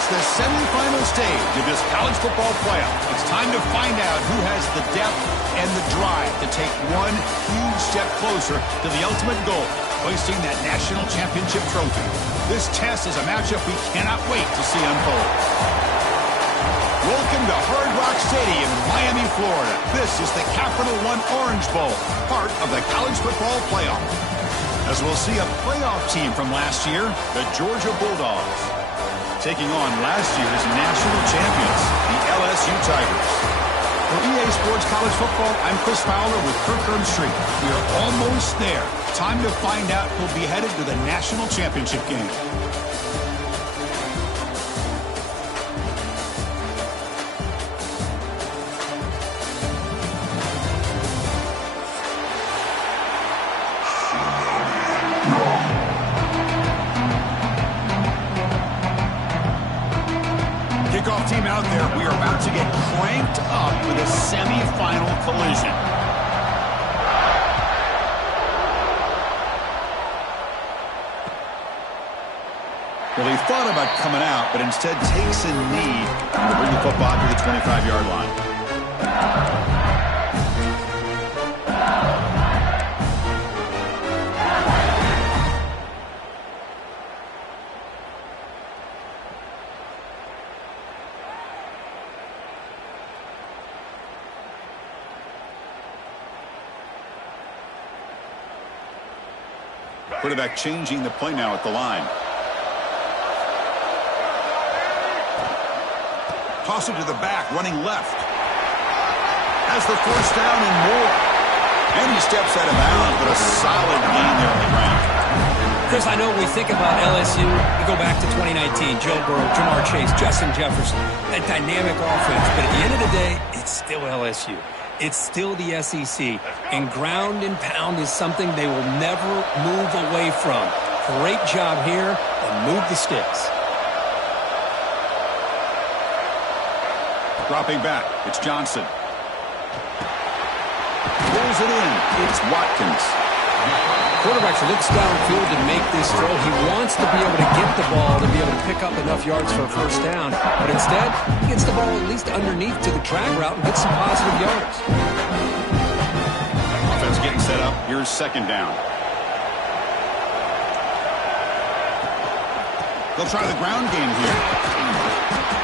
It's the semifinal stage of this college football playoff. It's time to find out who has the depth and the drive to take one huge step closer to the ultimate goal, hoisting that national championship trophy. This test is a matchup we cannot wait to see unfold. Welcome to Hard Rock Stadium in Miami, Florida. This is the Capital One Orange Bowl, part of the college football playoff. As we'll see a playoff team from last year, the Georgia Bulldogs, taking on last year's national champions, the LSU Tigers. For EA Sports College Football, I'm Chris Fowler with Kirk Street. We are almost there. Time to find out who'll be headed to the national championship game. Kickoff team out there. We are about to get cranked up with a semifinal collision. Well, he thought about coming out, but instead takes a knee to bring the football to the 25-yard line. Quarterback changing the play now at the line. Toss it to the back, running left. Has the first down and more. And he steps out of bounds, but a solid gain there on the ground. Chris, I know we think about LSU. We go back to 2019. Joe Burrow, Jamar Chase, Justin Jefferson. That dynamic offense. But at the end of the day, it's still LSU. It's still the SEC, and ground and pound is something they will never move away from. Great job here, and move the sticks. Dropping back, it's Johnson. Pulls it in, it's Watkins. Quarterback looks downfield to make this throw. He wants to be able to get the ball to be able to pick up enough yards for a first down. But instead, he gets the ball at least underneath to the drag route and gets some positive yards. Offense getting set up. Here's second down. They'll try the ground game here.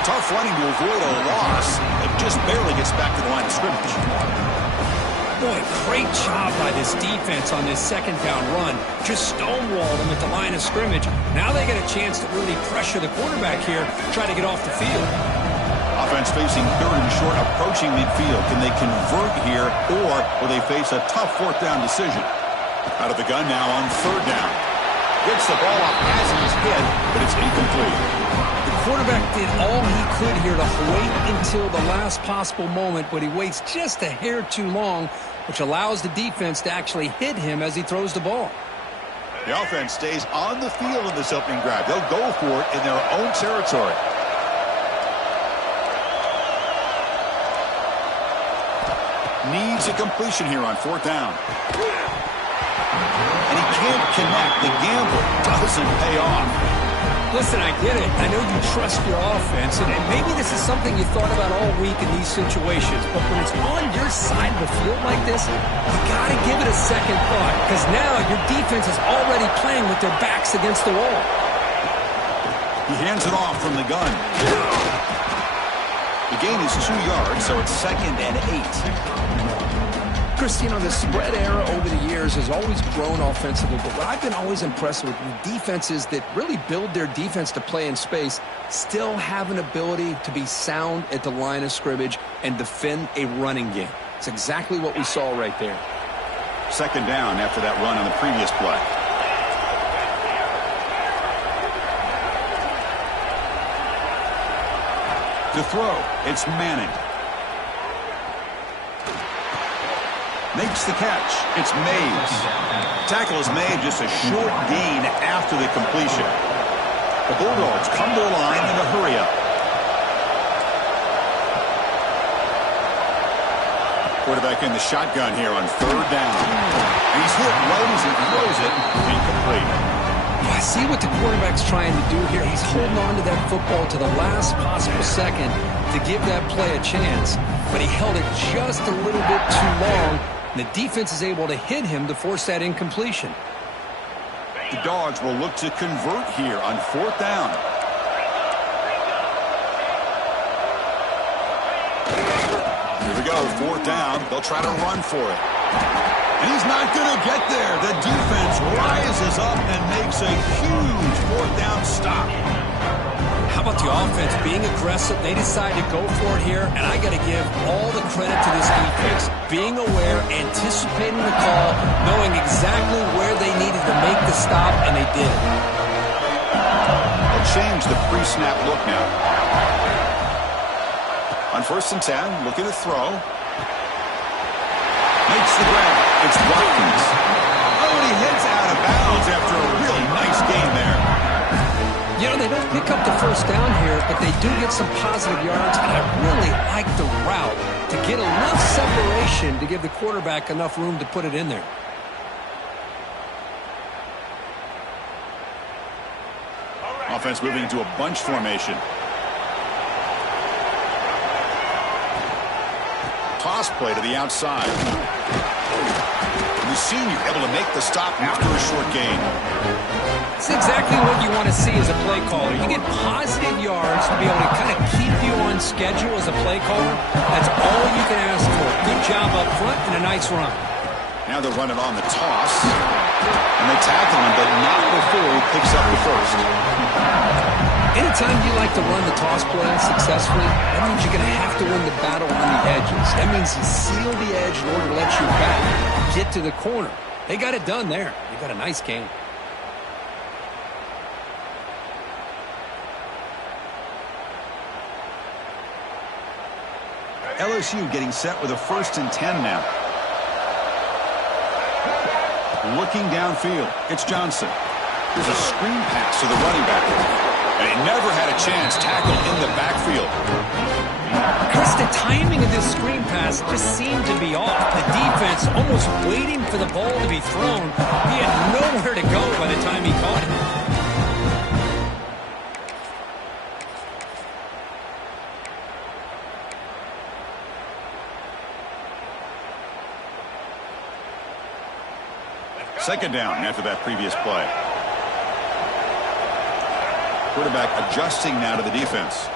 Tough running to avoid a loss. It just barely gets back to the line of scrimmage. Boy, great job by this defense on this second down run. Just stonewalled them at the line of scrimmage. Now they get a chance to really pressure the quarterback here, try to get off the field. Offense facing third and short, approaching midfield. Can they convert here, or will they face a tough fourth down decision? Out of the gun now on third down. Gets the ball up as he's hit, but it's incomplete. The quarterback did all he could here to wait until the last possible moment, but he waits just a hair too long, which allows the defense to actually hit him as he throws the ball. The offense stays on the field in this opening drive. They'll go for it in their own territory. Needs a completion here on fourth down. And he can't connect. The gamble doesn't pay off. Listen, I get it. I know you trust your offense, and maybe this is something you thought about all week in these situations, but when it's on your side of the field like this, you got to give it a second thought, because now your defense is already playing with their backs against the wall. He hands it off from the gun. The gain is 2 yards, so it's 2nd and 8. Chris, you know, the spread era over the years has always grown offensively, but what I've been always impressed with defenses that really build their defense to play in space still have an ability to be sound at the line of scrimmage and defend a running game. It's exactly what we saw right there. Second down after that run on the previous play. To throw, it's Manning. Makes the catch. It's Mays. Tackle is made, just a short gain after the completion. The Bulldogs come to the line in a hurry up. Quarterback in the shotgun here on third down. And he's hit right as he throws it. Incomplete. I see what the quarterback's trying to do here. He's holding on to that football to the last possible second to give that play a chance, but he held it just a little bit too long, and the defense is able to hit him to force that incompletion. The Dogs will look to convert here on 4th down. Here we go, 4th down. They'll try to run for it. And he's not going to get there. The defense rises up and makes a huge 4th down stop. How about the offense being aggressive? They decide to go for it here, and I got to give all the credit to this defense. Being aware, anticipating the call, knowing exactly where they needed to make the stop, and they did. They'll change the pre-snap look now. On 1st and 10, looking to throw. Makes the grab. It's Watkins. Oh, and he hits out of bounds after a really nice game there. You know, they don't pick up the 1st down here, but they do get some positive yards, and I really like the route to get enough separation to give the quarterback enough room to put it in there. Offense moving into a bunch formation. Toss play to the outside. The senior able to make the stop after a short gain. It's exactly what you want to see as a play caller. You get positive yards to be able to kind of keep you on schedule as a play caller. That's all you can ask for. Good job up front and a nice run. Now they're running on the toss. And they tackle him, but not before he picks up the 1st. Anytime you like to run the toss play successfully, that means you're going to have to win the battle on the edges. That means you seal the edge in order to let your back get to the corner. They got it done there. They got a nice game. LSU getting set with a 1st and 10 now. Looking downfield, it's Johnson. There's a screen pass to the running back. And he never had a chance tackled in the backfield. Chris, the timing of this screen pass just seemed to be off. The defense almost waiting for the ball to be thrown. He had nowhere to go by the time he caught it. Second down after that previous play. Quarterback adjusting now to the defense.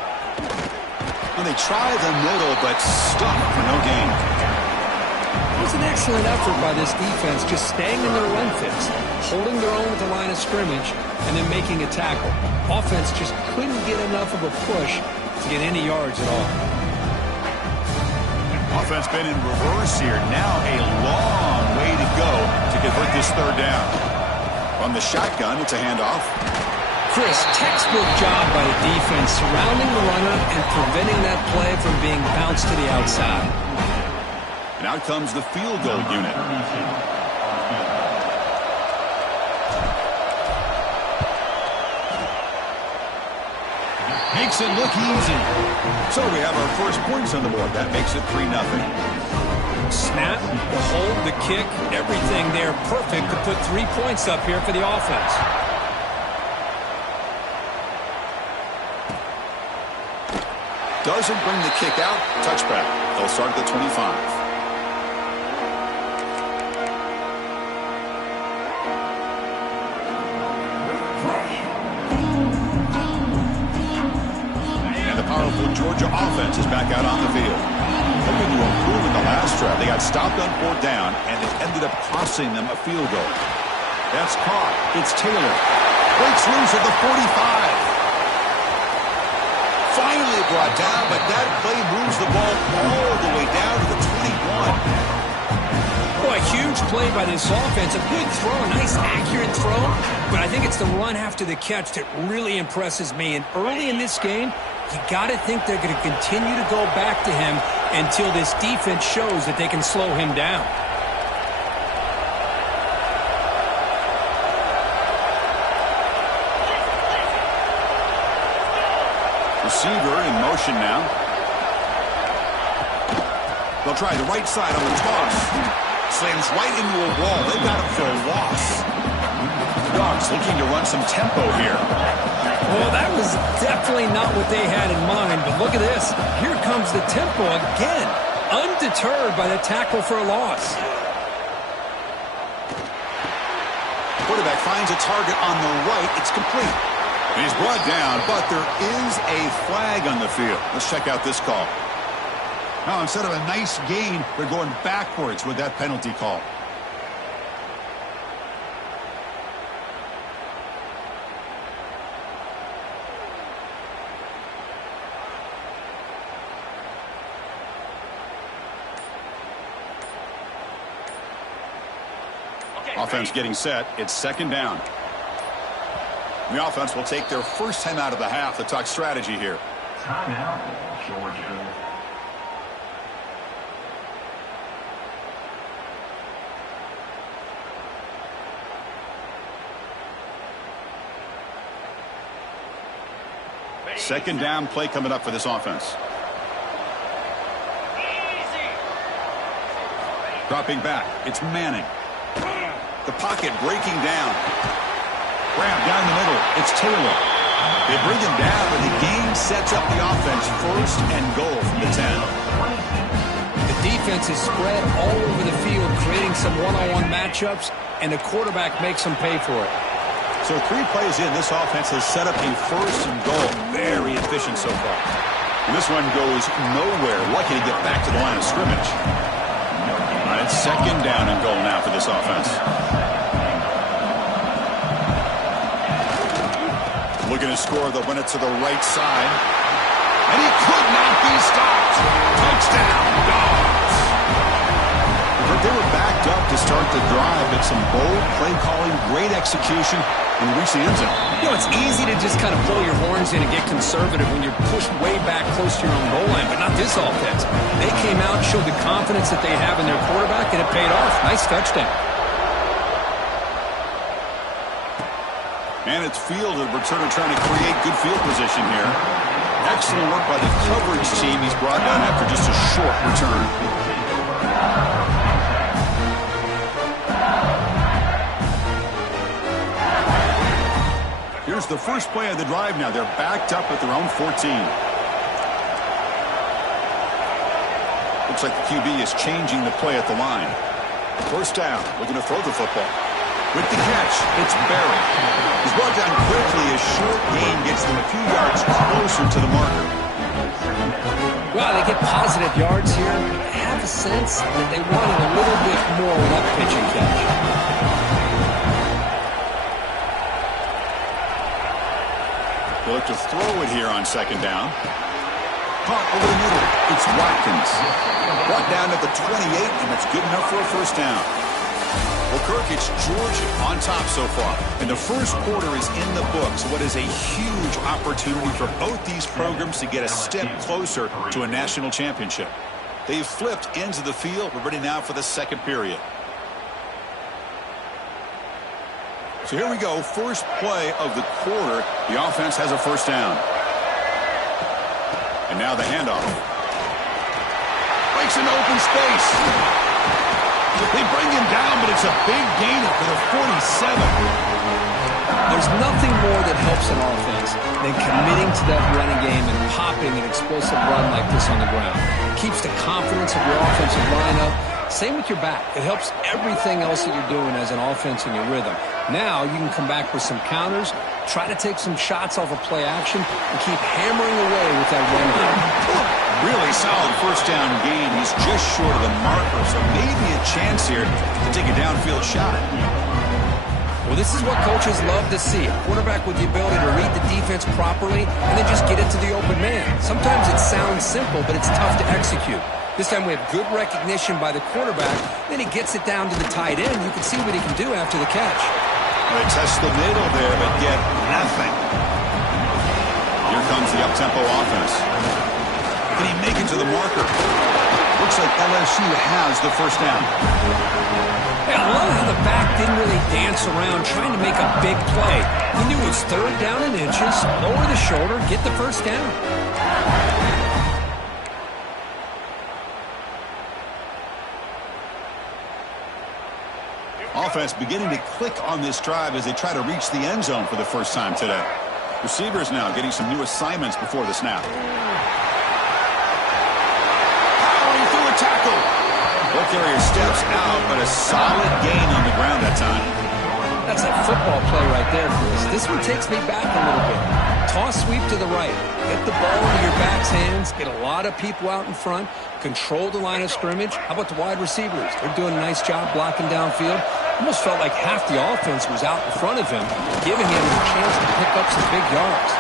And they try the middle, but stuck for no gain. It was an excellent effort by this defense, just staying in their run fits, holding their own at the line of scrimmage, and then making a tackle. Offense just couldn't get enough of a push to get any yards at all. Offense been in reverse here. Now a long way to go to convert this 3rd down. From the shotgun, it's a handoff. Chris, textbook job by the defense, surrounding the runner and preventing that play from being bounced to the outside. And out comes the field goal unit. Makes it look easy. So we have our first points on the board. That makes it 3-0. Snap, the hold, the kick, everything there perfect to put 3 points up here for the offense. Doesn't bring the kick out. Touchback. They'll start at the 25. Georgia offense is back out on the field. Hoping to improve in the last drive. They got stopped on 4th down, and it ended up costing them a field goal. That's caught. It's Taylor. Breaks loose at the 45. Finally brought down, but that play moves the ball all the way down to the 21. Boy, a huge play by this offense. A good throw, a nice accurate throw. But I think it's the run after the catch that really impresses me. And early in this game, you got to think they're going to continue to go back to him until this defense shows that they can slow him down. Receiver in motion now. They'll try the right side on the toss. Slams right into a wall. They got him for a loss. Dogs looking to run some tempo here. Well, that was definitely not what they had in mind, but look at this. Here comes the tempo again, undeterred by the tackle for a loss. Quarterback finds a target on the right. It's complete. He's brought down, but there is a flag on the field. Let's check out this call. Now, instead of a nice gain, they're going backwards with that penalty call. Offense getting set. It's second down. The offense will take their first time out of the half to talk strategy here. Timeout, Georgia. Second down play coming up for this offense. Dropping back. It's Manning. The pocket breaking down. Grab down the middle. It's Taylor. They bring him down, and the game sets up the offense first and goal from the 10. The defense is spread all over the field, creating some one-on-one matchups, and the quarterback makes them pay for it. So 3 plays in, this offense has set up a first and goal. Very efficient so far. And this one goes nowhere. Lucky to get back to the line of scrimmage. All right, second down and goal now for this offense. Looking to score, they'll run it to the right side. And he could not be stopped. Touchdown, Dogs. But they were backed up to start the drive, but some bold play calling, great execution, and reach the end zone. You know, it's easy to just kind of blow your horns in and get conservative when you're pushed way back close to your own goal line, but not this offense. They came out and showed the confidence that they have in their quarterback, and it paid off. Nice touchdown. And it's fielded. Returner trying to create good field position here. Excellent work by the coverage team. He's brought down after just a short return. Here's the first play of the drive now. They're backed up at their own 14. Looks like the QB is changing the play at the line. First down. Looking to throw the football. With the catch, it's Barry. He's brought down quickly. A short gain gets them a few yards closer to the marker. Well, they get positive yards here. I have a sense that they wanted a little bit more with that pitch and catch. They look to throw it here on second down. Caught over the middle. It's Watkins. Brought down at the 28, and that's good enough for a first down. Well, Kirk, it's Georgia on top so far. And the first quarter is in the books. What is a huge opportunity for both these programs to get a step closer to a national championship. They've flipped ends of the field. We're ready now for the second period. So here we go. First play of the quarter. The offense has a first down. And now the handoff. Breaks into open space. They bring him down, but it's a big gainer for the 47. There's nothing more that helps an offense than committing to that running game and popping an explosive run like this on the ground. It keeps the confidence of your offensive lineup. Same with your back. It helps everything else that you're doing as an offense in your rhythm. Now you can come back with some counters, try to take some shots off of play action, and keep hammering away with that run game. Really solid first down gain. He's just short of the marker, so maybe a chance here to take a downfield shot. Well, this is what coaches love to see. A quarterback with the ability to read the defense properly and then just get it to the open man. Sometimes it sounds simple, but it's tough to execute. This time we have good recognition by the quarterback. Then he gets it down to the tight end. You can see what he can do after the catch. They test the middle there, but get nothing. Here comes the up-tempo offense. Can he make it to the marker? Looks like LSU has the first down. Hey, I love how the back didn't really dance around trying to make a big play. He knew it was third down and inches, lower the shoulder, get the first down. Offense beginning to click on this drive as they try to reach the end zone for the first time today. Receivers now getting some new assignments before the snap. Powering through a tackle. Ball carrier steps out, but a solid gain on the ground that time. That's a football play right there, Chris. This one takes me back a little bit. Toss sweep to the right. Get the ball into your back's hands. Get a lot of people out in front. Control the line of scrimmage. How about the wide receivers? They're doing a nice job blocking downfield. Almost felt like half the offense was out in front of him, giving him a chance to pick up some big yards.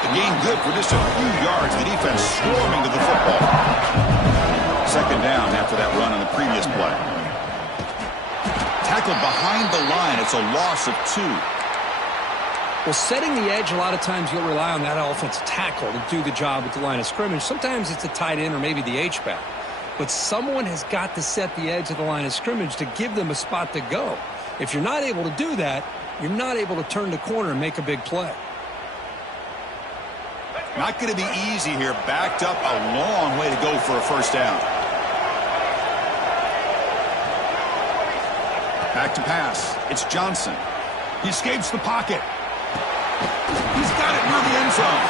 The gain good for just a few yards. The defense swarming to the football. Second down after that run on the previous play. Tackled behind the line. It's a loss of 2. Well, setting the edge, a lot of times you'll rely on that offensive tackle to do the job at the line of scrimmage. Sometimes it's a tight end or maybe the H-back. But someone has got to set the edge of the line of scrimmage to give them a spot to go. If you're not able to do that, you're not able to turn the corner and make a big play. Not going to be easy here. Backed up a long way to go for a first down. Back to pass. It's Johnson. He escapes the pocket. He's got it near the end zone.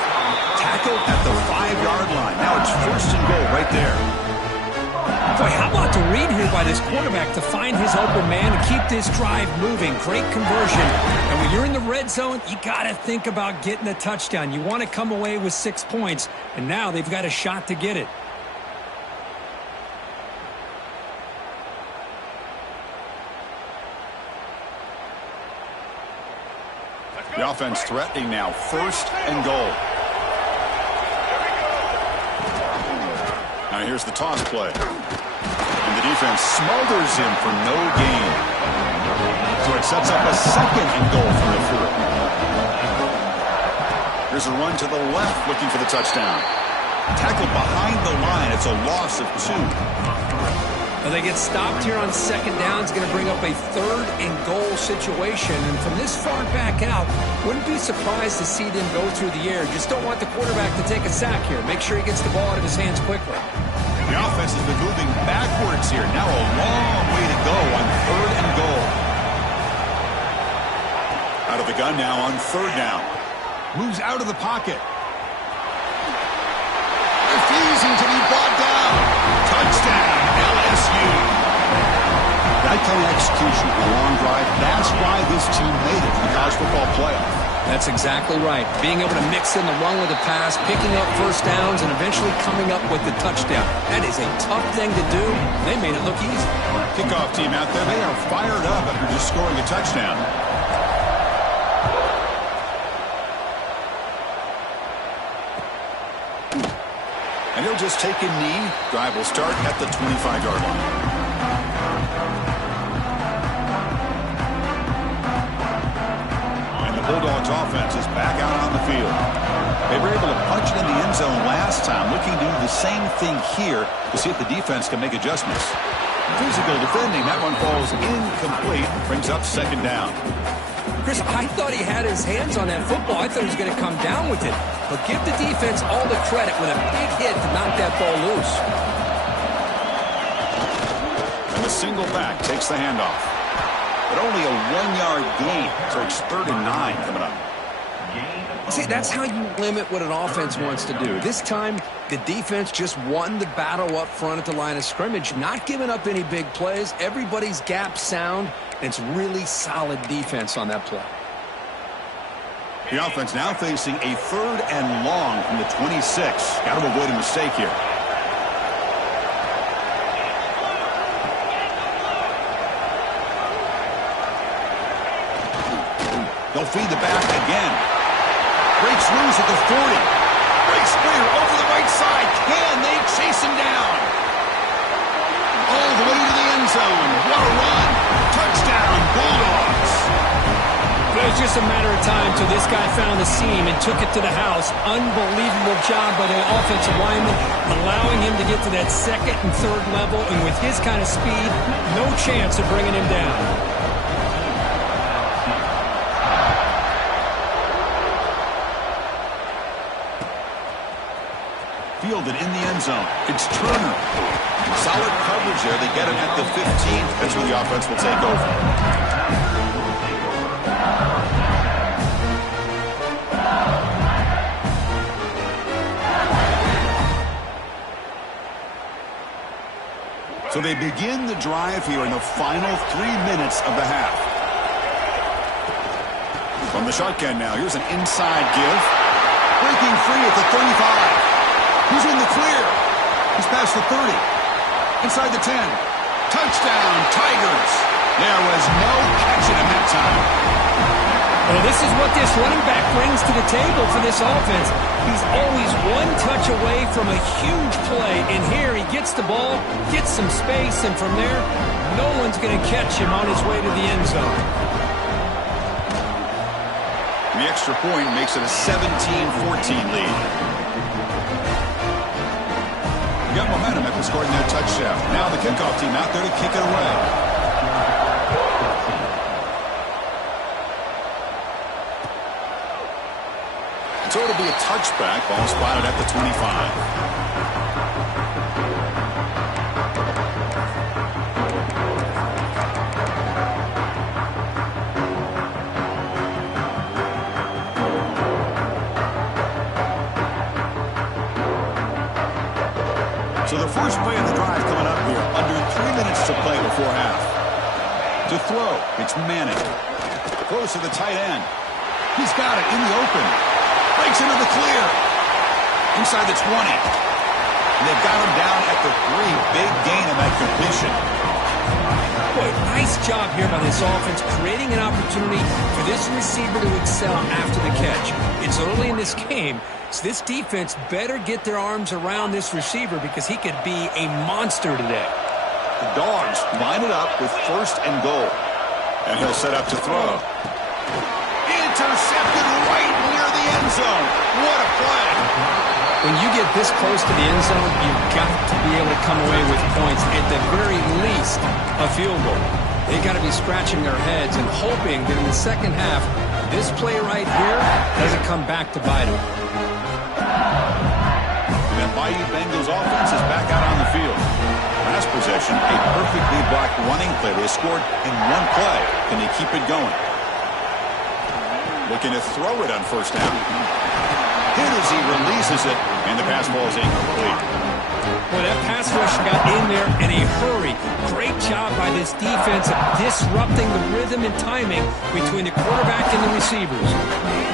Tackled at the 5-yard line. Now it's first and goal right there. Boy, how about the read here by this quarterback to find his open man and keep this drive moving. Great conversion. And when you're in the red zone, you got to think about getting a touchdown. You want to come away with 6 points, and now they've got a shot to get it. The offense threatening now. First and goal. Now here's the toss play. And the defense smothers him for no gain. So it sets up a second and goal from the 4. Here's a run to the left looking for the touchdown. Tackled behind the line. It's a loss of 2. Well, they get stopped here on second down. It's going to bring up a third and goal situation. And from this far back out, wouldn't be surprised to see them go through the air. Just don't want the quarterback to take a sack here. Make sure he gets the ball out of his hands quickly. The offense has been moving backwards here. Now a long way to go on third and goal. Out of the gun now on third down. Moves out of the pocket. Refusing to be brought down. Touchdown, LSU. That kind of execution on a long drive, that's why this team made it to the college football playoff. That's exactly right. Being able to mix in the run with the pass, picking up first downs, and eventually coming up with the touchdown. That is a tough thing to do. They made it look easy. Kickoff team out there, they are fired up after just scoring a touchdown. And he'll just take a knee. Drive will start at the 25-yard line. Bulldogs offense is back out on the field. They were able to punch it in the end zone last time, looking to do the same thing here to see if the defense can make adjustments. Physical defending, that one falls incomplete, brings up second down. Chris, I thought he had his hands on that football. I thought he was going to come down with it. But give the defense all the credit with a big hit to knock that ball loose. And the single back takes the handoff. But only a 1-yard gain, so it's 3rd and 9 coming up. See, that's how you limit what an offense wants to do. This time, the defense just won the battle up front at the line of scrimmage, not giving up any big plays. Everybody's gap sound, and it's really solid defense on that play. The offense now facing a 3rd and long from the 26. Got to avoid a mistake here. They'll feed the back again. Breaks loose at the 40. Breaks clear over the right side. Can they chase him down? All the way to the end zone. What a run. Touchdown, Bulldogs. It was just a matter of time till this guy found the seam and took it to the house. Unbelievable job by the offensive lineman, allowing him to get to that second and third level. And with his kind of speed, no chance of bringing him down. Fielded in the end zone. It's Turner. Solid coverage there. They get him at the 15. That's where the offense will take over. So they begin the drive here in the final 3 minutes of the half. From the shotgun now, here's an inside give. Breaking free at the 35. He's in the clear. He's past the 30. Inside the 10. Touchdown, Tigers. There was no catching him that time. Well, this is what this running back brings to the table for this offense. He's always one touch away from a huge play, and here he gets the ball, gets some space, and from there, no one's going to catch him on his way to the end zone. The extra point makes it a 17-14 lead. We got momentum after scoring that touchdown. Now the kickoff team out there to kick it away. So it'll be a touchback. Ball spotted at the 25. So the first play of the drive coming up here. Under 3 minutes to play before half. To throw, it's Manning. Close to the tight end. He's got it in the open. Breaks into the clear. Inside the 20. And they've got him down at the 3. Big gain in that completion. Boy, nice job here by this offense, creating an opportunity for this receiver to excel after the catch. It's early in this game, so this defense better get their arms around this receiver because he could be a monster today. The Dogs line it up with 1st and goal. And he'll set up to throw. Intercepted right near the end zone. What a play. When you get this close to the end zone, you've got to be able to come away with points, at the very least, a field goal. They've got to be scratching their heads and hoping that in the second half, this play right here doesn't come back to bite them. The mighty Bengals offense is back out on the field. Last possession, a perfectly blocked running play. They scored in one play. Can they keep it going? Looking to throw it on 1st down. Hit as he releases it, and the pass ball is incomplete. Well, that pass rush got in there in a hurry. Great job by this defense of disrupting the rhythm and timing between the quarterback and the receivers.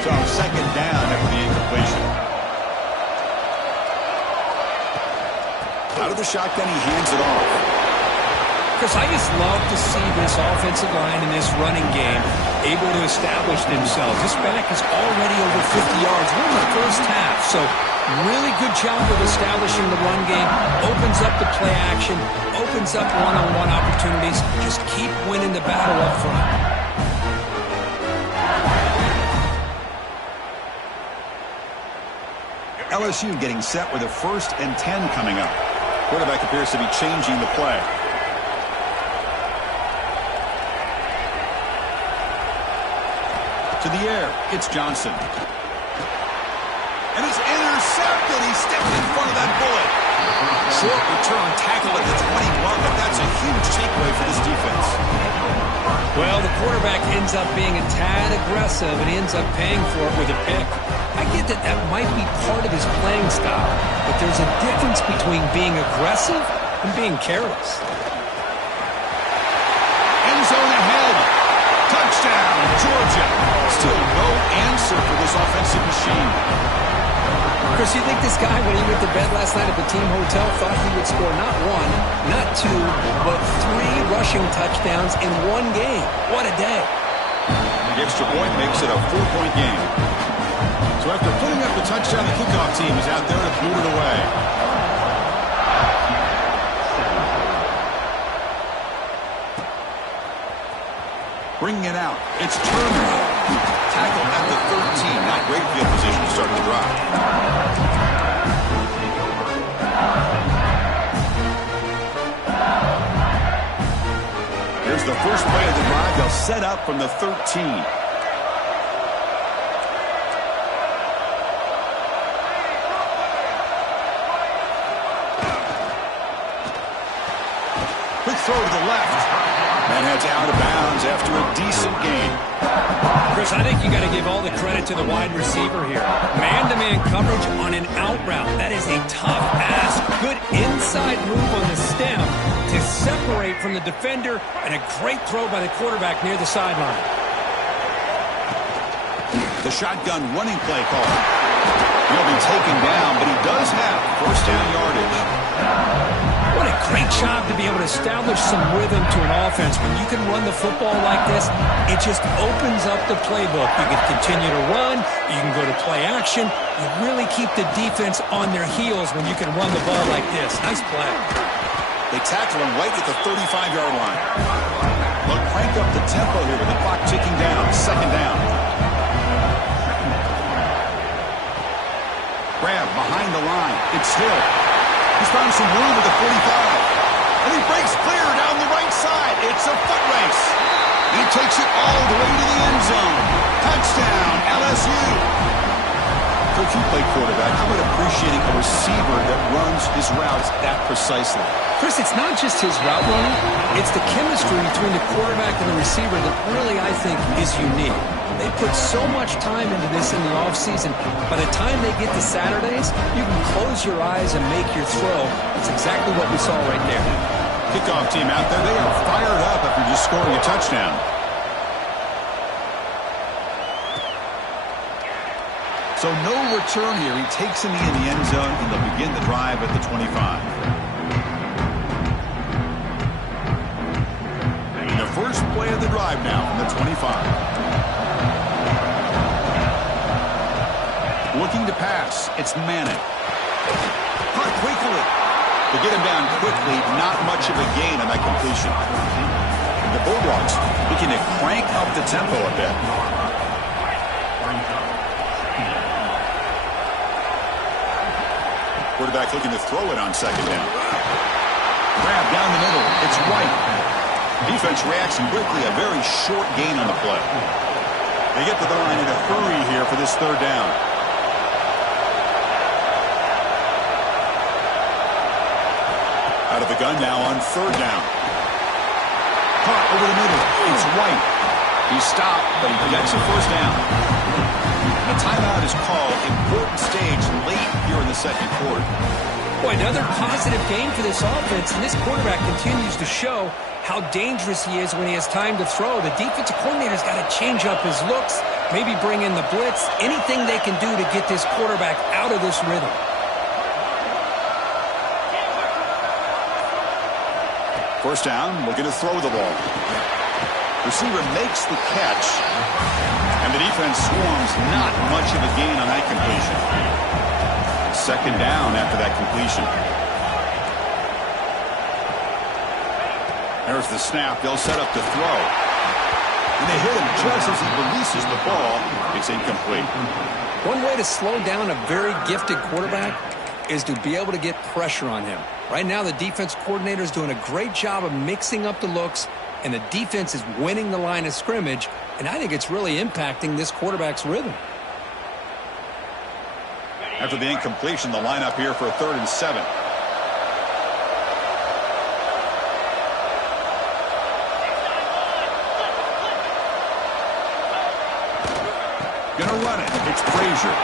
So 2nd down after the incompletion. Out of the shotgun, he hands it off. Chris, I just love to see this offensive line in this running game able to establish themselves. This back is already over 50 yards. We're in the first half, so really good job of establishing the run game. Opens up the play action, opens up one-on-one opportunities. Just keep winning the battle up front. LSU getting set with a 1st and 10 coming up. Quarterback appears to be changing the play. To the air, it's Johnson. And it's intercepted. He stepped in front of that bullet. Short return tackle at the 21, but that's a huge takeaway for this defense. Well, the quarterback ends up being a tad aggressive and he ends up paying for it with a pick. I get that that might be part of his playing style, but there's a difference between being aggressive and being careless. End zone ahead. Touchdown, Georgia. Still no answer for this offensive machine. Chris, you think this guy, when he went to bed last night at the team hotel, thought he would score not 1, not 2, but 3 rushing touchdowns in one game? What a day. The extra point makes it a 4-point game. So after putting up the touchdown, the kickoff team is out there to boot it away. Bringing it out, it's Turner. Tackle at the 13. Not great field position to start the drive. Here's the first play of the drive. They'll set up from the 13. throw to the left. And heads out of bounds after a decent gain. Chris, I think you got to give all the credit to the wide receiver here. Man-to-man coverage on an out route. That is a tough ask. Good inside move on the stem to separate from the defender, and a great throw by the quarterback near the sideline. The shotgun running play call. He'll be taken down, but he does have first down yardage. What a great job to be able to establish some rhythm to an offense. When you can run the football like this, it just opens up the playbook. You can continue to run. You can go to play action. You really keep the defense on their heels when you can run the ball like this. Nice play. They tackle him right at the 35-yard line. They'll crank up the tempo here with the clock ticking down. Second down. Grab behind the line. It's Hill. He's found some room at the 45. And he breaks clear down the right side. It's a foot race. He takes it all the way to the end zone. Touchdown, LSU. Coach, you play quarterback. How about appreciating a receiver that runs his routes that precisely? Chris, it's not just his route running. It's the chemistry between the quarterback and the receiver that really, I think, is unique. They put so much time into this in the offseason. By the time they get to Saturdays, you can close your eyes and make your throw. That's exactly what we saw right there. Kickoff team out there. They are fired up after just scoring a touchdown. So no return here. He takes him in the end zone, and they'll begin the drive at the 25. And the first play of the drive now from the 25. Looking to pass. It's Manning. Caught quickly. To get him down quickly, not much of a gain on that completion. The Bulldogs looking to crank up the tempo a bit. Quarterback looking to throw it on second down. Grab down the middle. It's White. Defense reacts quickly. A very short gain on the play. They get to the line in a hurry here for this third down. Out of the gun now on third down. Caught over the middle. It's White. He stopped, but he gets a first down. A timeout is called. Important stage late here in the second quarter. Boy, another positive game for this offense, and this quarterback continues to show how dangerous he is when he has time to throw. The defensive coordinator's got to change up his looks, maybe bring in the blitz, anything they can do to get this quarterback out of this rhythm. First down, looking to throw the ball. Receiver makes the catch, and the defense swarms. Not much of a gain on that completion. Second down after that completion. There's the snap. They'll set up to throw. And they hit him just as he releases the ball. It's incomplete. One way to slow down a very gifted quarterback is to be able to get pressure on him. Right now, the defense coordinator is doing a great job of mixing up the looks, and the defense is winning the line of scrimmage, and I think it's really impacting this quarterback's rhythm. After the incompletion, the lineup here for a 3rd and 7. Gonna run it. It's Frazier.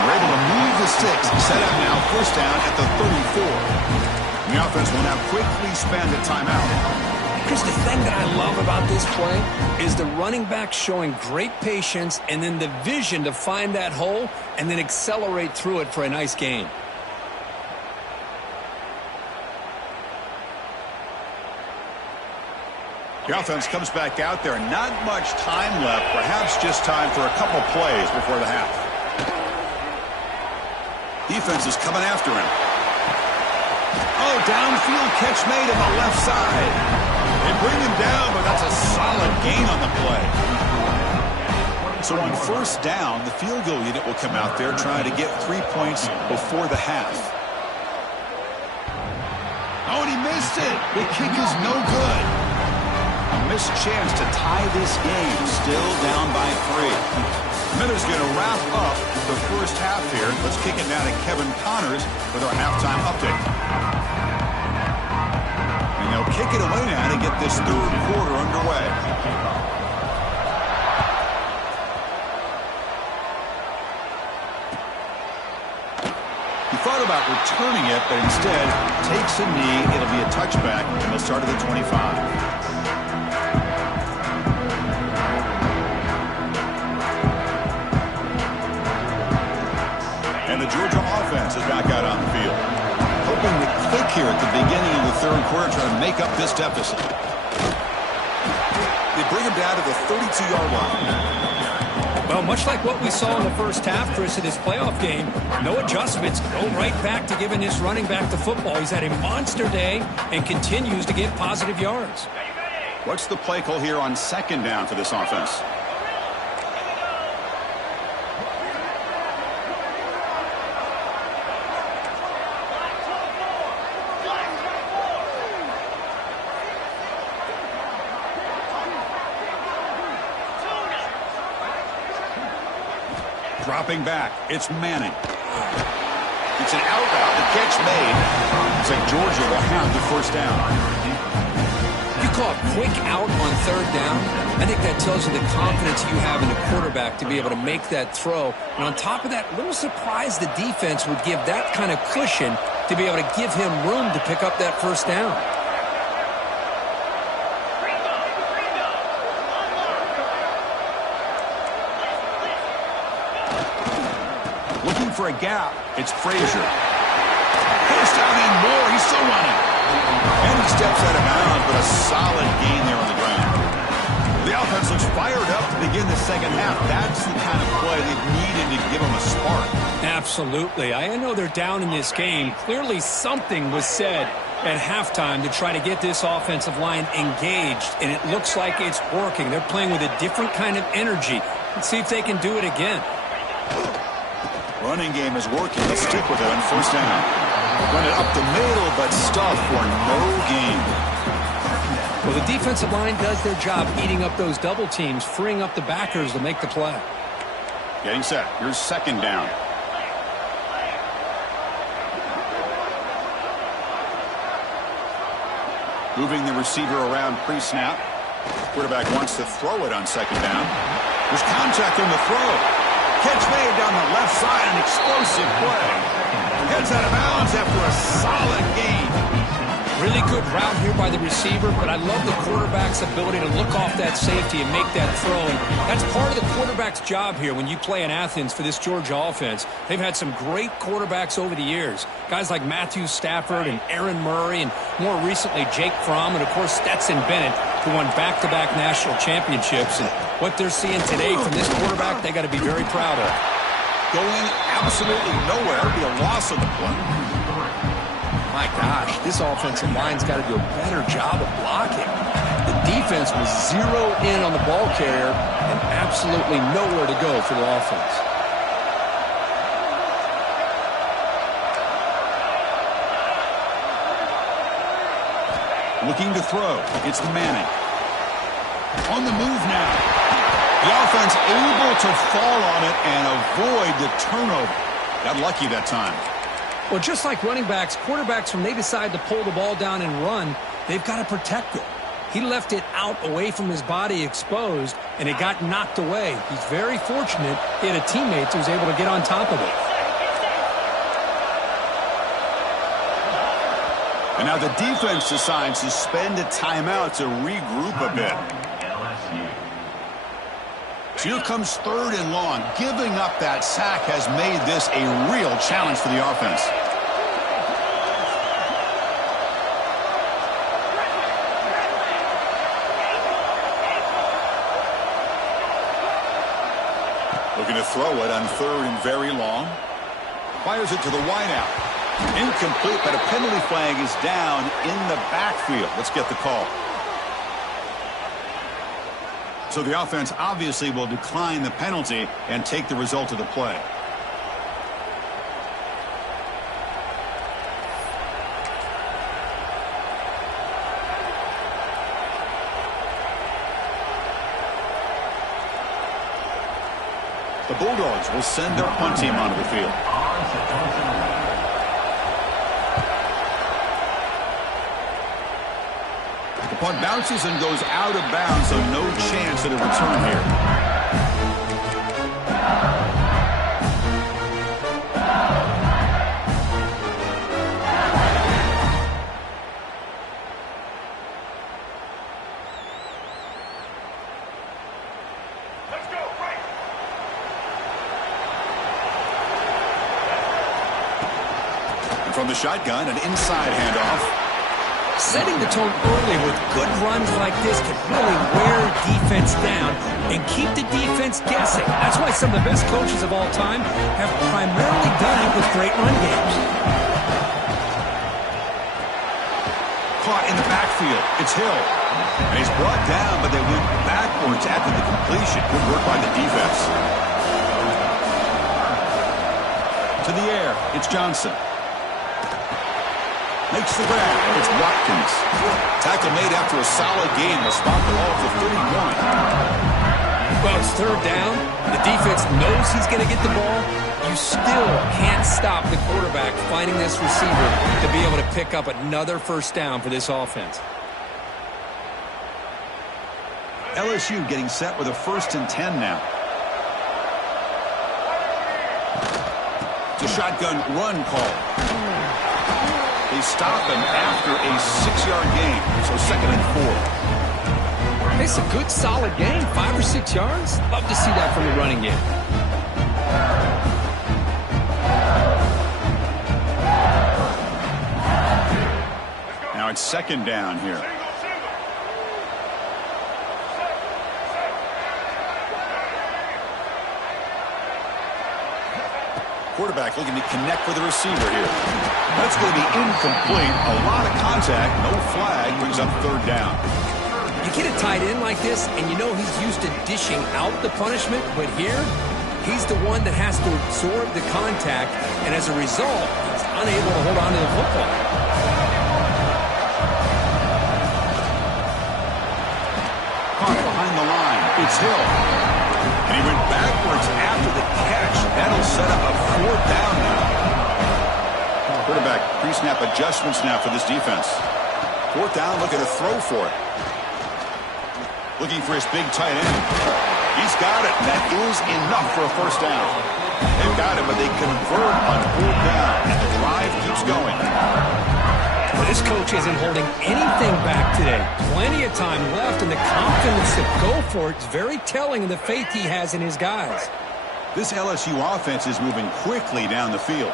We're able to move the sticks. Set up now. First down at the 34. And the offense will now quickly spend a timeout. Chris, the thing that I love about this play is the running back showing great patience and then the vision to find that hole and then accelerate through it for a nice gain. The offense comes back out there. Not much time left. Perhaps just time for a couple plays before the half. Defense is coming after him. Oh, downfield catch made on the left side. They bring him down, but that's a solid gain on the play. So on first down, the field goal unit will come out there trying to get 3 points before the half. Oh, and he missed it. The kick is no good. A missed chance to tie this game. Still down by 3. Miller's going to wrap up the first half here. Let's kick it now to Kevin Connors with our halftime update. kick it away now to get this third quarter underway. He thought about returning it, but instead takes a knee. It'll be a touchback, and they'll start at the 25. And the Georgia offense is back out on the field. Hoping to click here at the beginning of the third quarter, trying to make up this deficit. They bring him down to the 32-yard line. Well, much like what we saw in the first half, Chris, of this playoff game, no adjustments. Go right back to giving this running back the football. He's had a monster day and continues to get positive yards. What's the play call here on second down for this offense? Dropping back, it's Manning. It's an out route, the catch made. It's like Georgia will have the first down. You call a quick out on third down, I think that tells you the confidence you have in the quarterback to be able to make that throw. And on top of that, a little surprised the defense would give that kind of cushion to be able to give him room to pick up that first down. Looking for a gap. It's Frazier. Pushed out and more. He's still running. And he steps out of bounds, but a solid gain there on the ground. The offense looks fired up to begin the second half. That's the kind of play they've needed to give them a spark. Absolutely. I know they're down in this game. Clearly something was said at halftime to try to get this offensive line engaged, and it looks like it's working. They're playing with a different kind of energy. Let's see if they can do it again. Running game is working. Let's stick with it on first down. Run it up the middle, but stuffed for no gain. Well, the defensive line does their job eating up those double teams, freeing up the backers to make the play. Getting set. Here's second down. Moving the receiver around pre-snap. Quarterback wants to throw it on second down. There's contact on the throw. Catch made down the left side, an explosive play. Heads out of bounds after a solid gain. Really good route here by the receiver, but I love the quarterback's ability to look off that safety and make that throw. And that's part of the quarterback's job here when you play in Athens for this Georgia offense. They've had some great quarterbacks over the years. Guys like Matthew Stafford and Aaron Murray, and more recently Jake Fromm, and of course Stetson Bennett, who won back-to-back national championships. And what they're seeing today from this quarterback, they got to be very proud of. Going absolutely nowhere. It'll be a loss of the play. My gosh, this offensive line's got to do a better job of blocking. The defense was zero in on the ball carrier and absolutely nowhere to go for the offense. Looking to throw. It's Manning. On the move now. The offense able to fall on it and avoid the turnover. Got lucky that time. Well, just like running backs, quarterbacks, when they decide to pull the ball down and run, they've got to protect it. He left it out away from his body exposed, and it got knocked away. He's very fortunate he had a teammate who was able to get on top of it. And now the defense decides to spend a timeout to regroup a bit. So here comes third and long. Giving up that sack has made this a real challenge for the offense. Looking to throw it on third and very long. Fires it to the wideout. Incomplete, but a penalty flag is down in the backfield. Let's get the call. So the offense obviously will decline the penalty and take the result of the play. The Bulldogs will send their punt team onto the field. punt bounces and goes out of bounds, so no chance at a return here. From the shotgun, an inside handoff. Setting the tone early with good runs like this can really wear defense down and keep the defense guessing. That's why some of the best coaches of all time have primarily done it with great run games. Caught in the backfield. It's Hill. And he's brought down, but they went backwards after the completion. Good work by the defense. To the air. It's Johnson. Makes the grab. It's Watkins. Tackle made after a solid game. Will spot the ball for 31. Well, it's third down. The defense knows he's going to get the ball. You still can't stop the quarterback finding this receiver to be able to pick up another first down for this offense. LSU getting set with a 1st and 10 now. It's a shotgun run call. They stop him after a 6-yard gain, so 2nd and 4. It's a good, solid game, 5 or 6 yards. Love to see that from the running game. Now it's 2nd down here. Quarterback looking to connect with the receiver here. That's going to be incomplete. A lot of contact. No flag. Brings up 3rd down. You get a tight end like this, and you know he's used to dishing out the punishment, but here, he's the one that has to absorb the contact, and as a result, he's unable to hold on to the football. Caught behind the line. It's Hill. And he went backwards after the catch. That'll set up a 4th down now. Quarterback pre-snap adjustments now for this defense. 4th down, looking to throw for it. Looking for his big tight end. He's got it. That is enough for a 1st down. They've got it, but they convert on 4th down, and the drive keeps going. This coach isn't holding anything back today. Plenty of time left, and the confidence to go for it is very telling of the faith he has in his guys. This LSU offense is moving quickly down the field.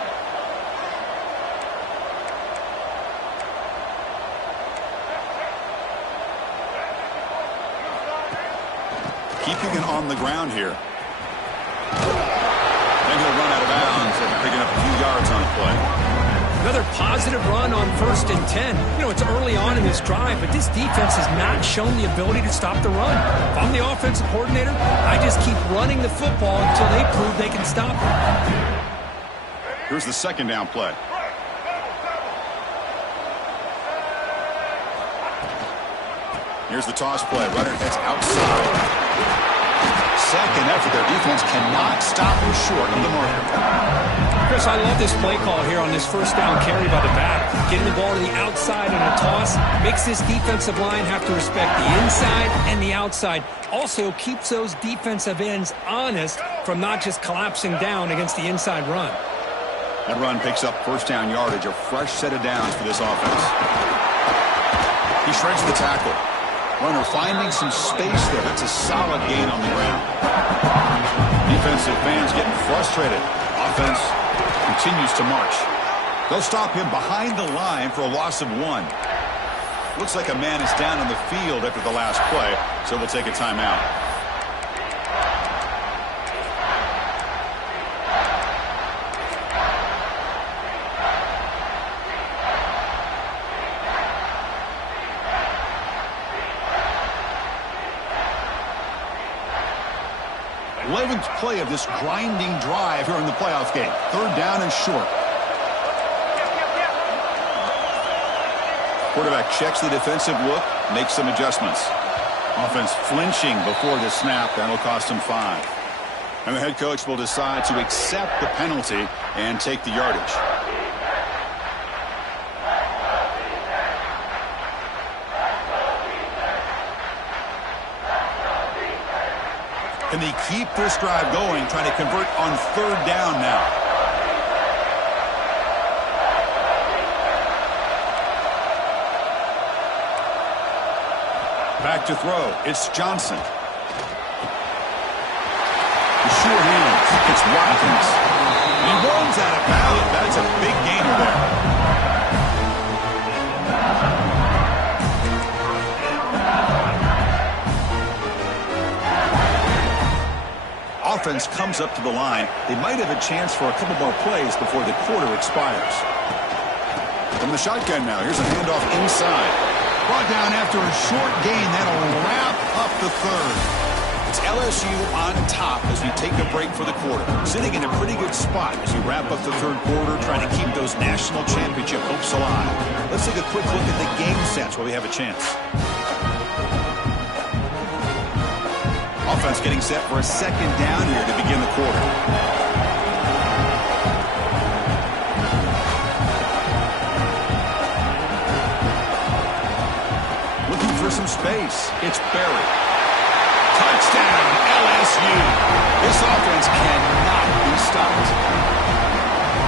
Keeping it on the ground here. And he'll run out of bounds after picking up a few yards on the play. Another positive run on 1st and 10. You know, it's early on in this drive, but this defense has not shown the ability to stop the run. If I'm the offensive coordinator, I just keep running the football until they prove they can stop it. Here's the 2nd down play. Here's the toss play. Runner heads outside. 2nd effort. Their defense cannot stop him short of the marker. Chris, I love this play call here on this 1st down carry by the back. Getting the ball to the outside on a toss makes this defensive line have to respect the inside and the outside. Also keeps those defensive ends honest from not just collapsing down against the inside run. That run picks up 1st down yardage, a fresh set of downs for this offense. He shreds the tackle. Runner finding some space there. That's a solid gain on the ground. Defensive fans getting frustrated. Offense continues to march. They'll stop him behind the line for a loss of 1. Looks like a man is down on the field after the last play, so we'll take a timeout. Play of this grinding drive here in the playoff game. 3rd down and short. Quarterback checks the defensive look, makes some adjustments. Offense flinching before the snap. That'll cost him 5. And the head coach will decide to accept the penalty and take the yardage. Can they keep this drive going, trying to convert on third down now? Back to throw. It's Johnson. The sure hands. It's Watkins. He runs out of bounds. That's a big gainer there. Offense comes up to the line. They might have a chance for a couple more plays before the quarter expires. From the shotgun now. Here's a handoff inside. Brought down after a short gain. That'll wrap up the third. It's LSU on top as we take a break for the quarter. Sitting in a pretty good spot as we wrap up the third quarter, trying to keep those national championship hopes alive. Let's take a quick look at the game sets while we have a chance. Offense getting set for a second down here to begin the quarter. Looking for some space. It's Barry. Touchdown, LSU. This offense cannot be stopped.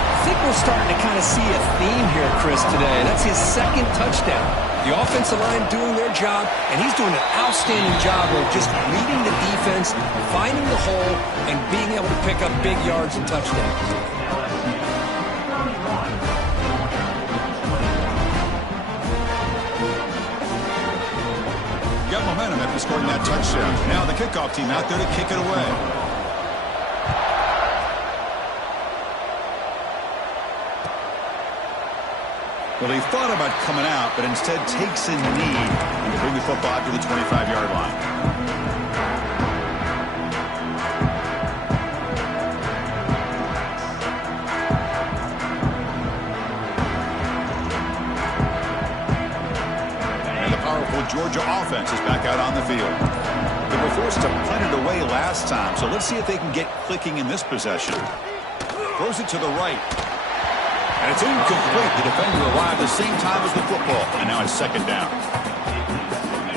I think we're starting to kind of see a theme here, Chris, today. That's his second touchdown. The offensive line doing their job, and he's doing an outstanding job of just reading the defense, finding the hole, and being able to pick up big yards and touchdowns. Got momentum after scoring that touchdown. Now the kickoff team out there to kick it away. Well, he thought about coming out, but instead takes a knee to bring the football to the 25-yard line. And the powerful Georgia offense is back out on the field. They were forced to punt it away last time, so let's see if they can get clicking in this possession. Throws it to the right. And it's incomplete. The defender arrived the same time as the football. And now it's second down.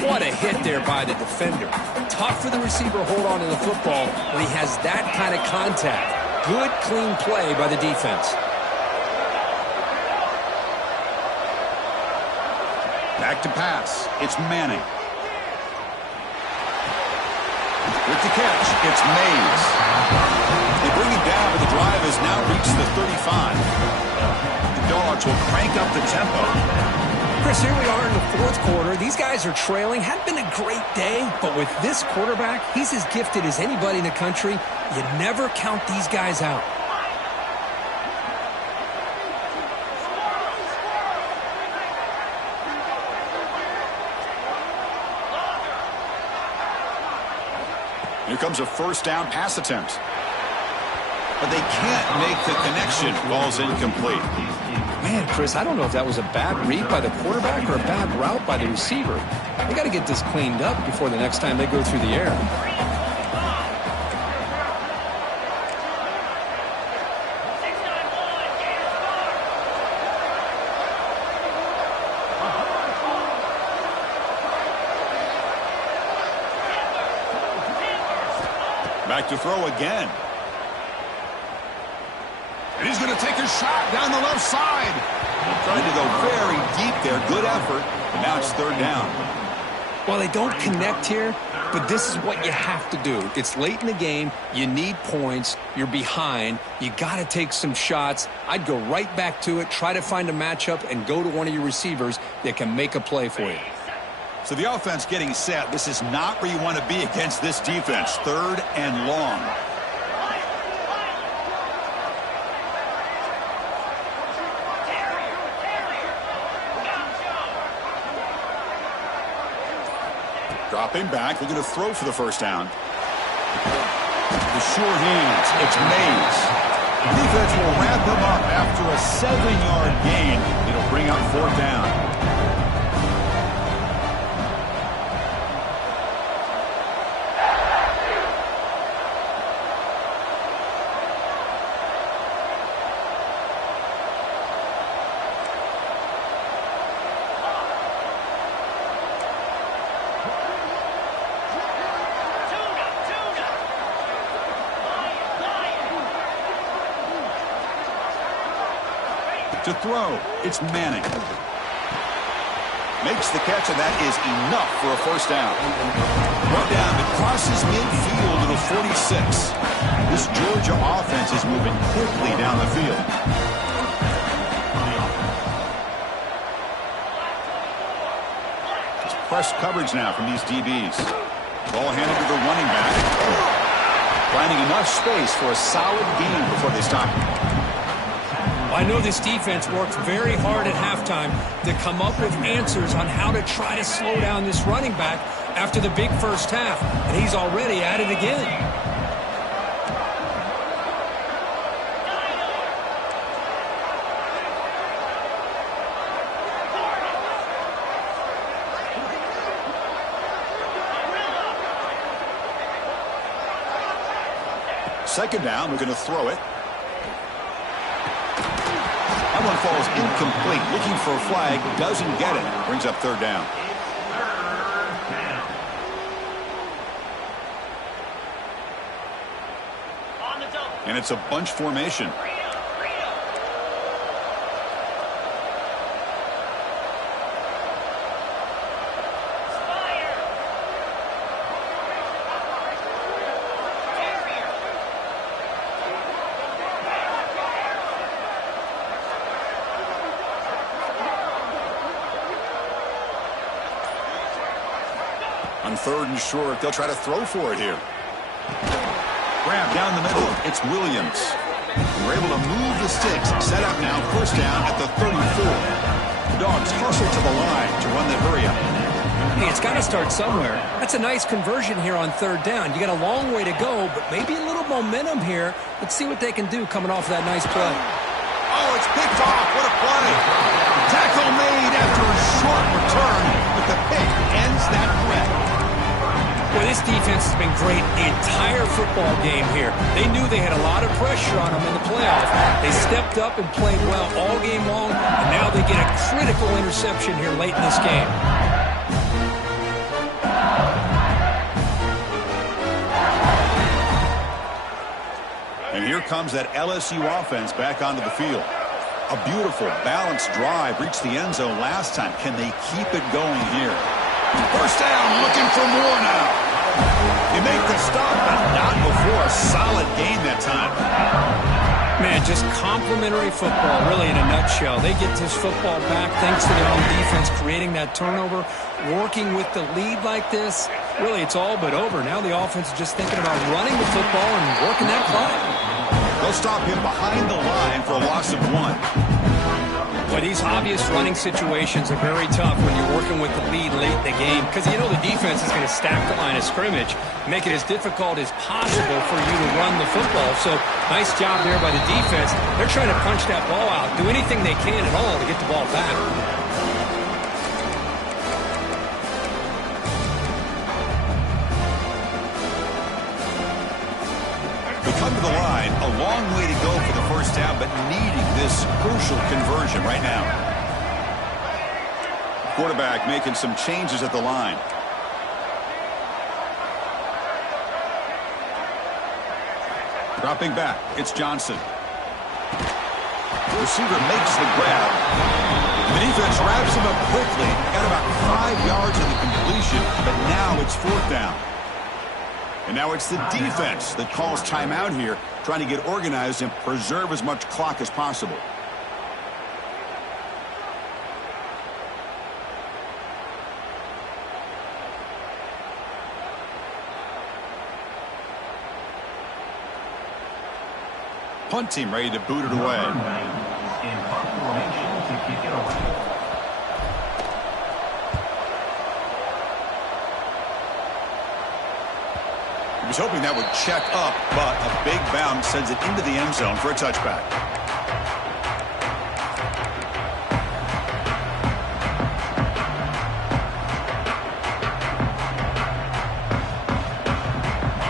What a hit there by the defender. Tough for the receiver to hold on to the football when he has that kind of contact. Good, clean play by the defense. Back to pass. It's Manning. With the catch, it's Mays. They bring him down, but the drive has now reached the 35. The Dogs will crank up the tempo. Chris, here we are in the fourth quarter. These guys are trailing. Hadn't been a great day, but with this quarterback, he's as gifted as anybody in the country. You never count these guys out. Here comes a first down pass attempt. But they can't make the connection. Ball's incomplete. Man, Chris, I don't know if that was a bad read by the quarterback or a bad route by the receiver. They got to get this cleaned up before the next time they go through the air. Back to throw again. And he's going to take a shot down the left side. Trying to go very deep there. Good effort. And now it's third down. Well, they don't connect here, but this is what you have to do. It's late in the game. You need points. You're behind. You got to take some shots. I'd go right back to it, try to find a matchup, and go to one of your receivers that can make a play for you. So the offense getting set. This is not where you want to be against this defense. Third and long. Dropping back. They're going to throw for the first down. The sure hands. It's Mays. The defense will wrap him up after a 7-yard gain. It'll bring up fourth down. To throw, it's Manning. Makes the catch, and that is enough for a first down. One down, it crosses midfield to the 46. This Georgia offense is moving quickly down the field. It's press coverage now from these DBs. Ball handed to the running back. Finding enough space for a solid gain before they stop him. I know this defense worked very hard at halftime to come up with answers on how to try to slow down this running back after the big first half, and he's already at it again. Second down, we're going to throw it. That one falls incomplete. Looking for a flag, doesn't get it. Brings up third down. And it's a bunch formation. On third and short, they'll try to throw for it here. Grab down the middle. It's Williams. We're able to move the sticks. Set up now. First down at the 34. The Dogs hustle to the line to run the hurry up. Hey, it's got to start somewhere. That's a nice conversion here on third down. You got a long way to go, but maybe a little momentum here. Let's see what they can do coming off that nice play. Oh, it's picked off. What a play. Tackle made after a short return, but the pick ends that threat. Well, this defense has been great the entire football game here. They knew they had a lot of pressure on them in the playoff. They stepped up and played well all game long, and now they get a critical interception here late in this game. And here comes that LSU offense back onto the field. A beautiful, balanced drive reached the end zone last time. Can they keep it going here? First down, looking for more now. They make the stop, but not before a solid gain that time. Man, just complimentary football, really, in a nutshell. They get this football back thanks to their own defense, creating that turnover, working with the lead like this. Really, it's all but over. Now the offense is just thinking about running the football and working that clock. They'll stop him behind the line for a loss of 1. Well, these obvious running situations are very tough when you're working with the lead late in the game because you know the defense is going to stack the line of scrimmage, make it as difficult as possible for you to run the football. So nice job there by the defense. They're trying to punch that ball out, do anything they can at all to get the ball back. We come to the line, a long way to go for the first down, but needing this crucial conversion right now. Quarterback making some changes at the line. Dropping back, it's Johnson. The receiver makes the grab. The defense wraps him up quickly. Got about 5 yards of the completion, but now it's fourth down. And now it's the defense that calls timeout here, trying to get organized and preserve as much clock as possible. Punt team ready to boot it away. In punt formation to kick it away. He was hoping that would check up, but a big bounce sends it into the end zone for a touchback.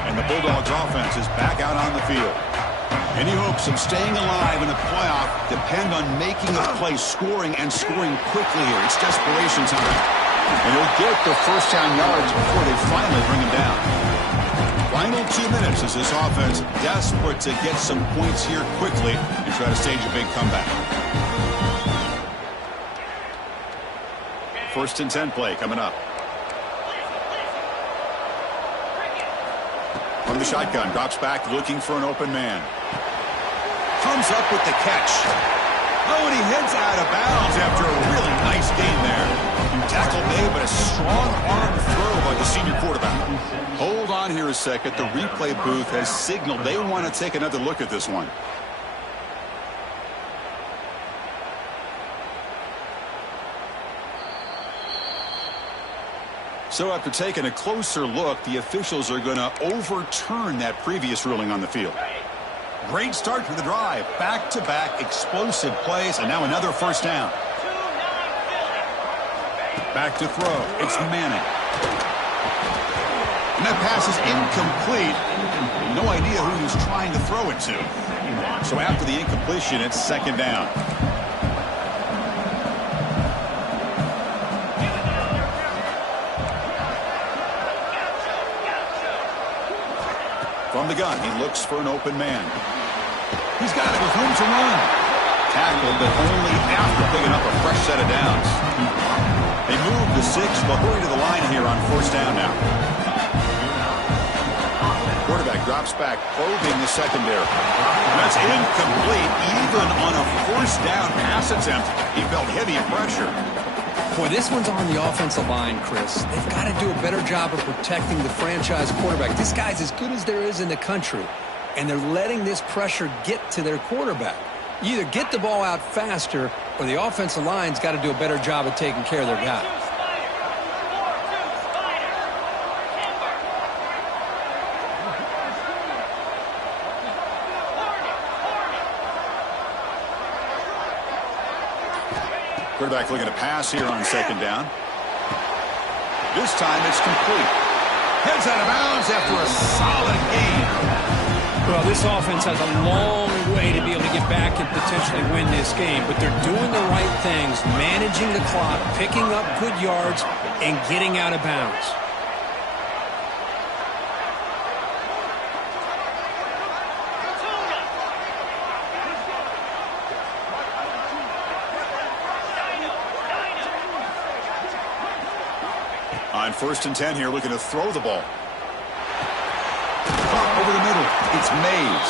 And the Bulldogs offense is back out on the field. Any hopes of staying alive in the playoff depend on making a play, scoring, and scoring quickly here. It's desperation time. And they'll get the first down yards before they finally bring him down. Final 2 minutes as this offense desperate to get some points here quickly and try to stage a big comeback. First and 10 play coming up. From the shotgun, drops back looking for an open man. Comes up with the catch. Oh, and he heads out of bounds after a really nice gain there. Tackle made, but a strong arm throw by the senior quarterback. Hold on here a second. The replay booth has signaled they want to take another look at this one. So after taking a closer look, the officials are going to overturn that previous ruling on the field. Great start to the drive. Back-to-back explosive plays, and now another first down. Back to throw. It's Manning. And that pass is incomplete. No idea who he was trying to throw it to. So after the incompletion, it's second down. From the gun, he looks for an open man. He's got it with room to run. Tackled, but only after picking up a fresh set of downs. They move the 6, but hurry to the line here on first down now. Quarterback drops back, probing the secondary. That's incomplete. Even on a first down pass attempt, he felt heavy pressure. Boy, this one's on the offensive line, Chris. They've got to do a better job of protecting the franchise quarterback. This guy's as good as there is in the country, and they're letting this pressure get to their quarterback. You either get the ball out faster, or the offensive line's got to do a better job of taking care of their guy. Quarterback looking to pass here on second down. This time it's complete. Heads out of bounds after a solid gain. Well, this offense has a long way to be able to get back and potentially win this game, but they're doing the right things, managing the clock, picking up good yards, and getting out of bounds. On first and 10 here, looking to throw the ball. Over the middle, it's Mays.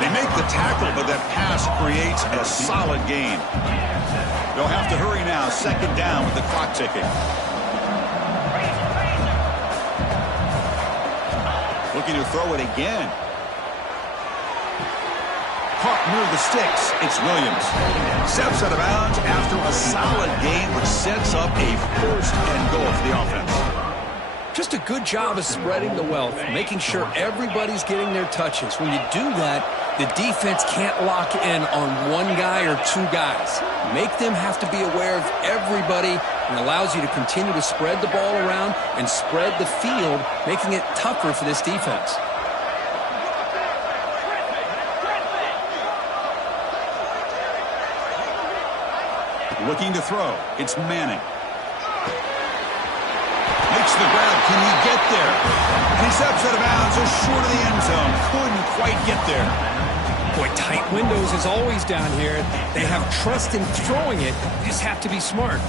They make the tackle, but that pass creates a solid gain. They'll have to hurry now, second down with the clock ticking. Looking to throw it again. Caught near the sticks. It's Williams. Steps out of bounds after a solid gain, which sets up a first and goal for the offense. Just a good job of spreading the wealth, making sure everybody's getting their touches. When you do that, the defense can't lock in on one guy or two guys. Make them have to be aware of everybody, and allows you to continue to spread the ball around and spread the field, making it tougher for this defense. Looking to throw. It's Manning. Makes the grab. Can he get there? And he steps out of bounds just short of the end zone. Couldn't quite get there. Boy, tight windows is always down here. They have trust in throwing it. You just have to be smart.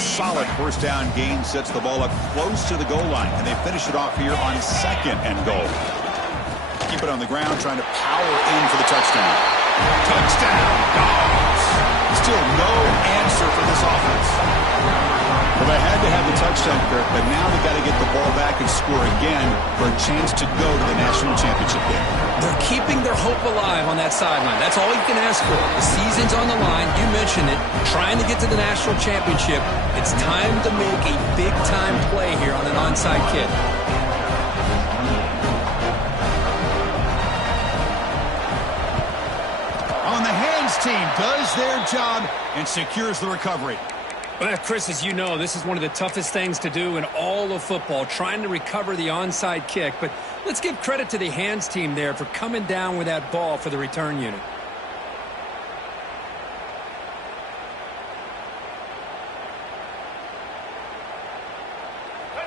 Solid first down gain sets the ball up close to the goal line. And they finish it off here on second and goal. Keep it on the ground, trying to power in for the touchdown. Touchdown, Dogs. Still no answer for this offense. Well, they had to have the touchdown, Kirk, but now they've got to get the ball back and score again for a chance to go to the national championship game. They're keeping their hope alive on that sideline. That's all you can ask for. The season's on the line. You mentioned it. Trying to get to the national championship. It's time to make a big-time play here on an onside kick. Team does their job and secures the recovery. Well, Chris, as you know, this is one of the toughest things to do in all of football, trying to recover the onside kick. But let's give credit to the hands team there for coming down with that ball for the return unit.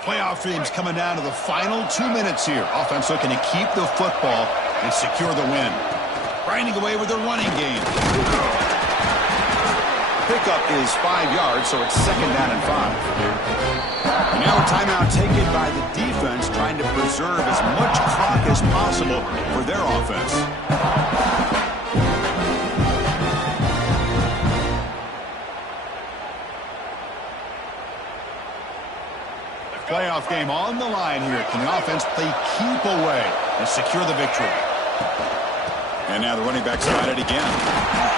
Playoff teams coming down to the final 2 minutes here. Offense looking to keep the football and secure the win. grinding away with a running game. Pickup is 5 yards, so it's 2nd down and 5. And now a timeout taken by the defense, trying to preserve as much clock as possible for their offense. Playoff game on the line here. Can the offense play keep away and secure the victory? And now the running back's got it again.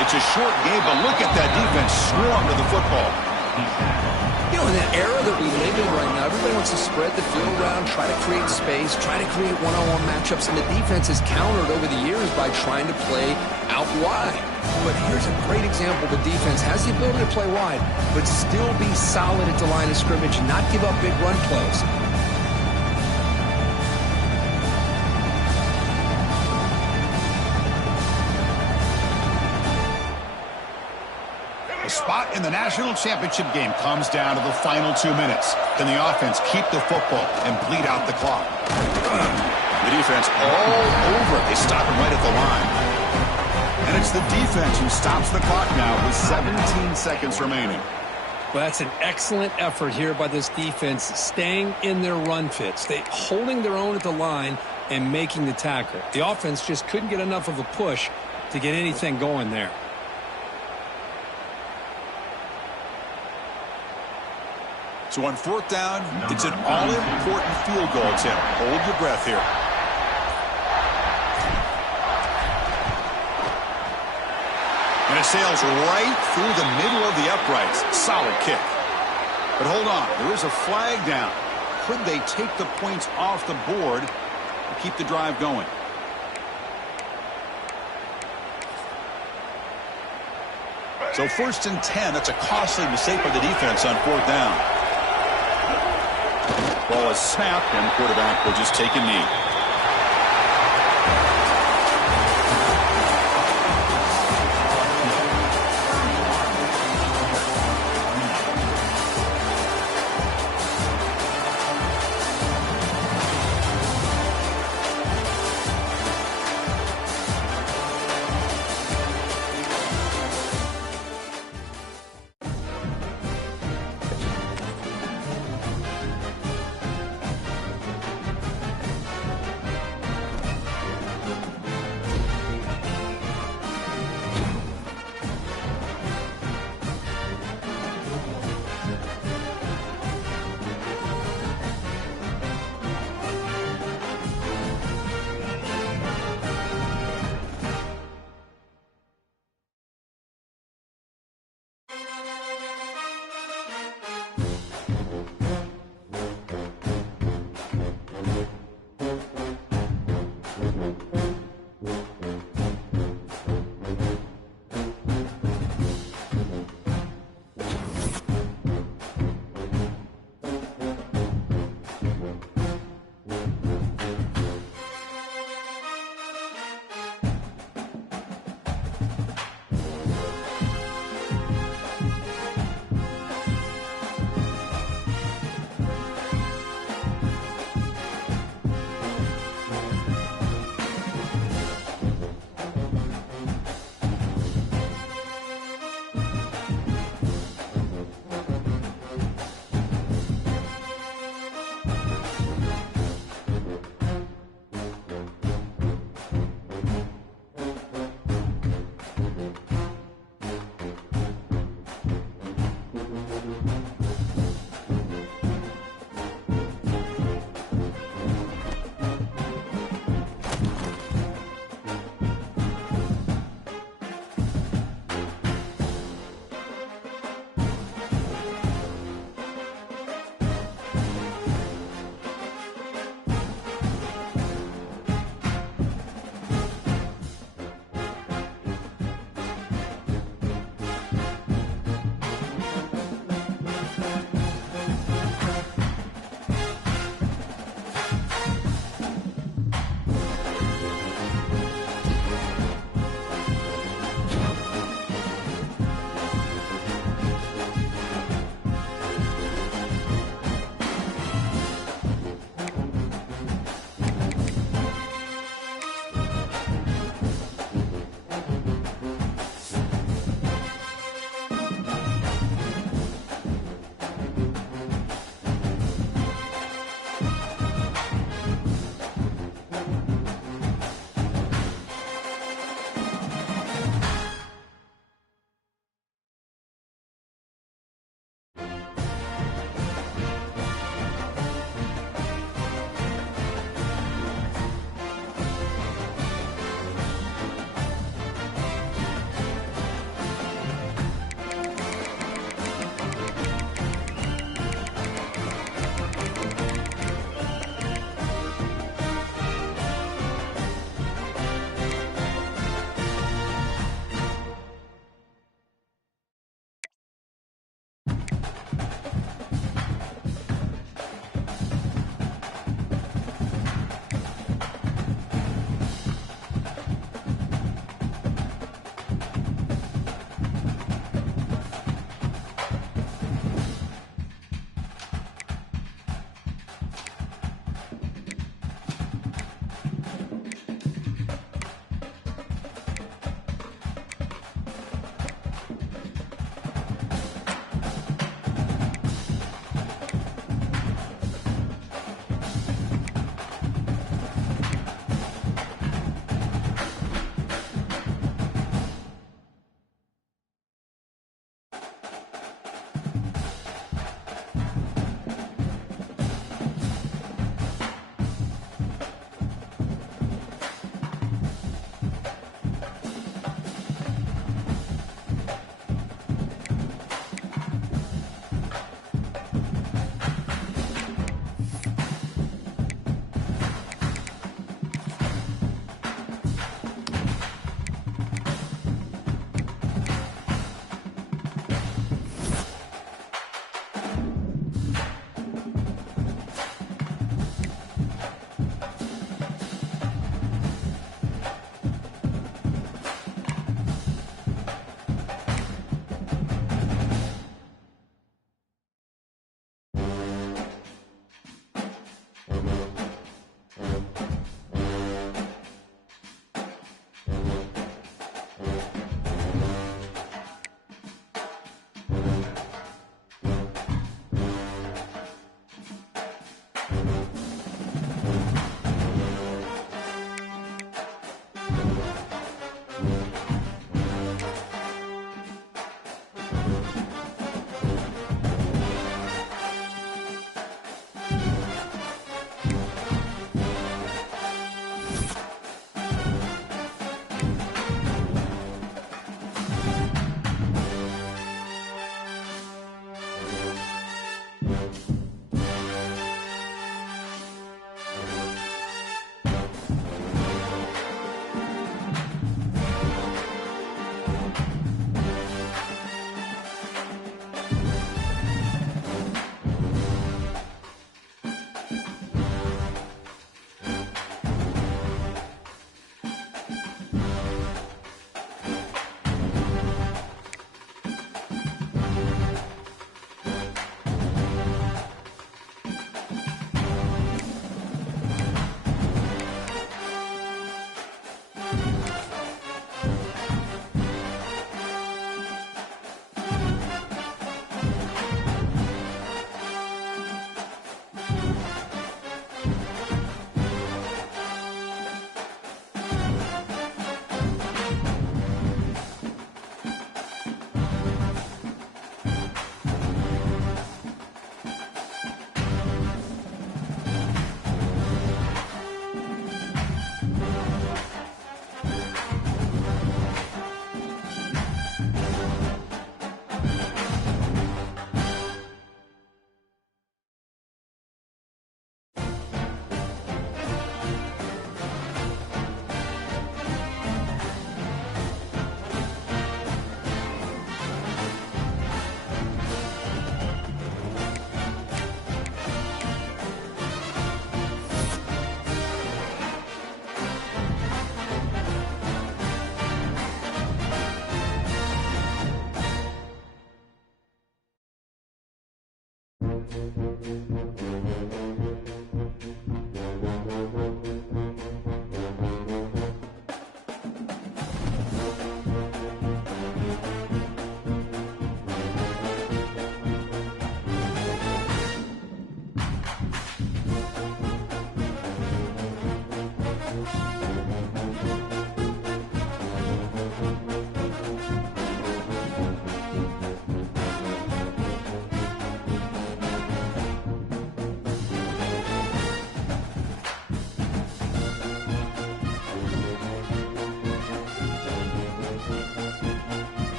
It's a short game, but look at that defense swarm to the football. You know, in that era that we live in right now, everybody wants to spread the field around, try to create space, try to create one-on-one matchups, and the defense has countered over the years by trying to play out wide. But here's a great example. The defense has the ability to play wide, but still be solid at the line of scrimmage, not give up big run plays. The spot in the national championship game comes down to the final 2 minutes. Can the offense keep the football and bleed out the clock? The defense all over it. They stop him right at the line. And it's the defense who stops the clock now with 17 seconds remaining. Well, that's an excellent effort here by this defense, staying in their run fits. They holding their own at the line and making the tackle. The offense just couldn't get enough of a push to get anything going there. So on 4th down, it's an all-important field goal attempt. Hold your breath here. And it sails right through the middle of the uprights. Solid kick. But hold on, there is a flag down. Could they take the points off the board to keep the drive going? So 1st and 10, that's a costly mistake by the defense on 4th down. Ball is snapped, and the quarterback will just take a knee.